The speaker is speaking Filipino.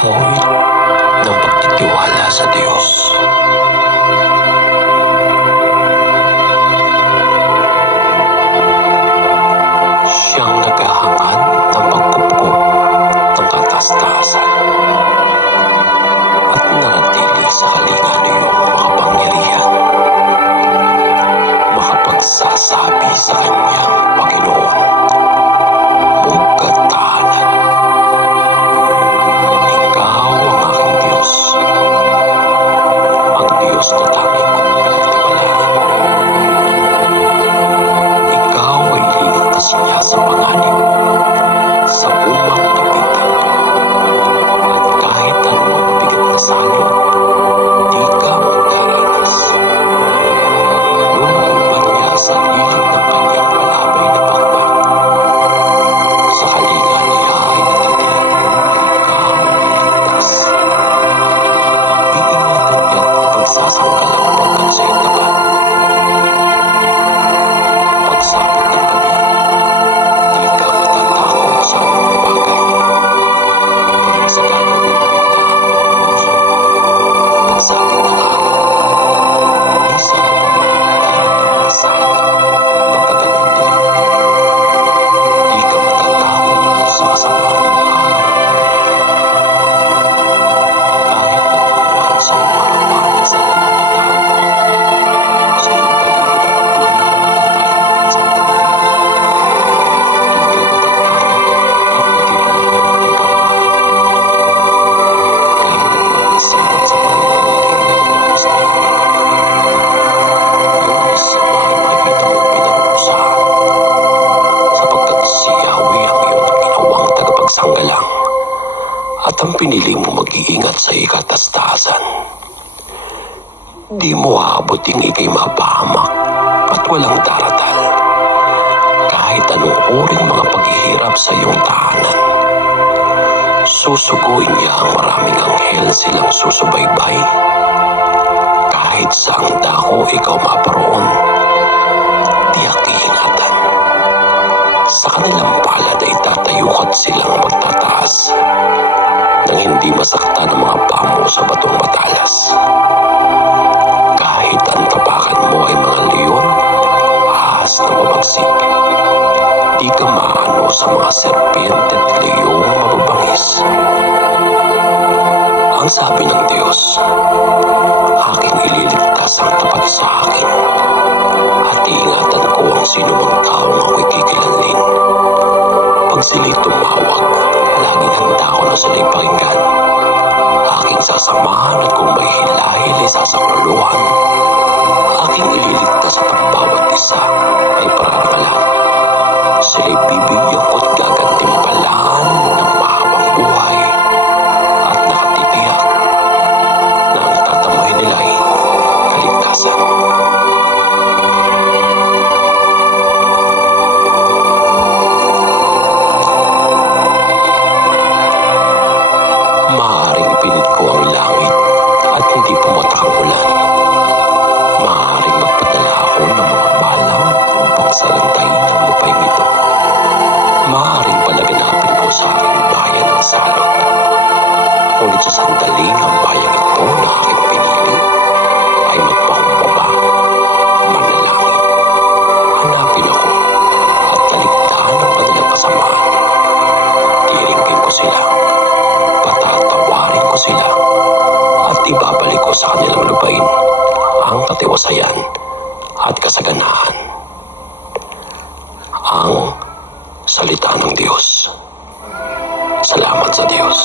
Ngunit ng pagtitiwala sa Diyos. Siyang naghahangad ng pagkupkup ng kataas-taasan at nanatili sa kalinga niyong makapangyarihan, makapagsasabi sa Kanyang Panginoon, Mugad-tahanan. Ikaw ang aking Diyos, ang Diyos na tanging kong pinagtiwalaan. Ikaw ay ililigtas niya sa panganib, sa umang kapitan, at kahit anong bigat na salot, di ka magdaranas. Lulubad niya sa ilog ng kanyang malabay na pakpak. Sa kalinga niya ay natitig, ikaw ay ligtas. Iingatan niya't pagsasanggalang pagkat sa'y tapat. Pagsapit ng gabi, di ka matatakot sa anong bagay. Sa gagawin bigla ang puso. Pagsapit ng araw, minsan dahil ng sakit, pagkagat ng dilim. Di ka matatakot sa kasamang araw. Kahit na tumuwad sa umaramang sa iyong tao, sa iyong paligid ang pinakamatatayan sa gabi. Di ka matatakot at matitiwala ng ikaw. Ika'y nagmamasibat sa Panginoon sa iyo. Iyong samahin makikita mong pinarusahan, sapagkat si Yahweh ang iyong ginawang tagapagsanggalang at ang pinili mo mag-iingat sa ikataas-taasan. Di mo aabuting ika'y mapahamak at walang daratal, kahit anong uring mga paghihirap sa iyong tahanan. Susuguin niya ang maraming anghel silang susubaybay. Kahit saang dako ikaw maparoon, tiyak iingatan. Sa kanilang palad ay tatayukat silang magtataas, nang hindi masaktan ang mga pamo sa batong matalas. Kahit ang tapakan mo ay mga leon, ahas na mabagsik, di ka maano sa mga serpente at leong mababangis. Ang sabi ng Diyos, aking ililigtas ang tapat sa akin, at iingatan ko ang sinumang taong ako'y kikilanlin. Pag sila'y tumawag, laging handa ko na sila'y pakinggan. Aking sasamahan at kung may hilahil ay sasakluluhan. Aking ililigtas at ang bawat isa ay parangalan. Sila'y bibigyan ko't gagantimpalaan ng mahabang buhay at nakatitiyak na ang tatamuhin nila ay kaligtasan. Maaaring ipinit ko ang langit at hindi pumatak ang ulan. Maaaring magpadala ako ng mga balaw upang salantayin ang lupaing ito. Maaaring palaganapin ko sa aking bayan ang salot. Ngunit sa sandaling ang bayang ito na aking pinili ay magpakumbaba, manalangin. Hanapin ako at taliktaan ang kanilang kasamaan. Tiringin ko sila, patatawarin ko sila, at ibabalik ko sa kanilang lupain ang katiwasayan at kasaganahan. Ang salita ng Diyos. Salamat sa Diyos.